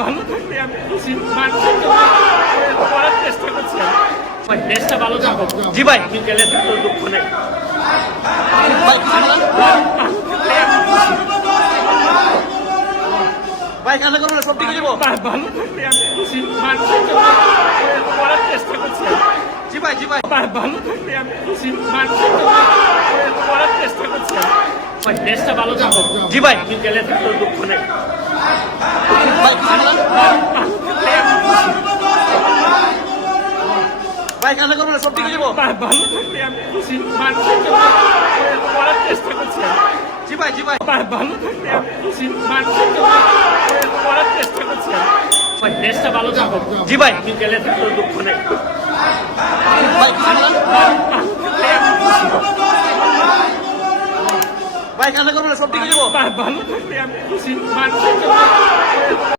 ভালো থাকলে আমি খুশি, মানুষের জন্য করার চেষ্টা করছি। ভাই দেশটা ভালো থাকো। জি ভাই। আমি গেলে থাকলে দুঃখ নেই। ভাই কিছু বলেন। ভাই কান্না করবেন না, সব ঠিক হয়ে যাবো। ভালো থাকলে আমি খুশি, মানুষের জন্য করার চেষ্টা করছি। জি ভাই, জি ভাই। ভালো থাকলে আমি খুশি, মানুষের জন্য করার চেষ্টা করছি। ভাই দেশটা ভালো থাকো। জি ভাই। আমি গেলে থাকলে দুঃখ নেই। ভাই কিছু বলেন। ভাই কান্না করবেন না, সব ঠিক হয়ে যাবো। ভালো থাকলে আমি খুশি, মানুষের জন্য করার চেষ্টা করছি। জি ভাই, জি ভাই। ভালো থাকলে আমি খুশি, মানুষের জন্য করার চেষ্টা করছি। ভাই দেশটা ভালো থাকো। জি ভাই। আমি গেলে থাকলে দুঃখ নেই। ভাই কিছু বলেন। ভাই কান্না করবেন না, সব ঠিক হয়ে যাবো। ভালো থাকলে আমি খুশি, মানুষের জন্য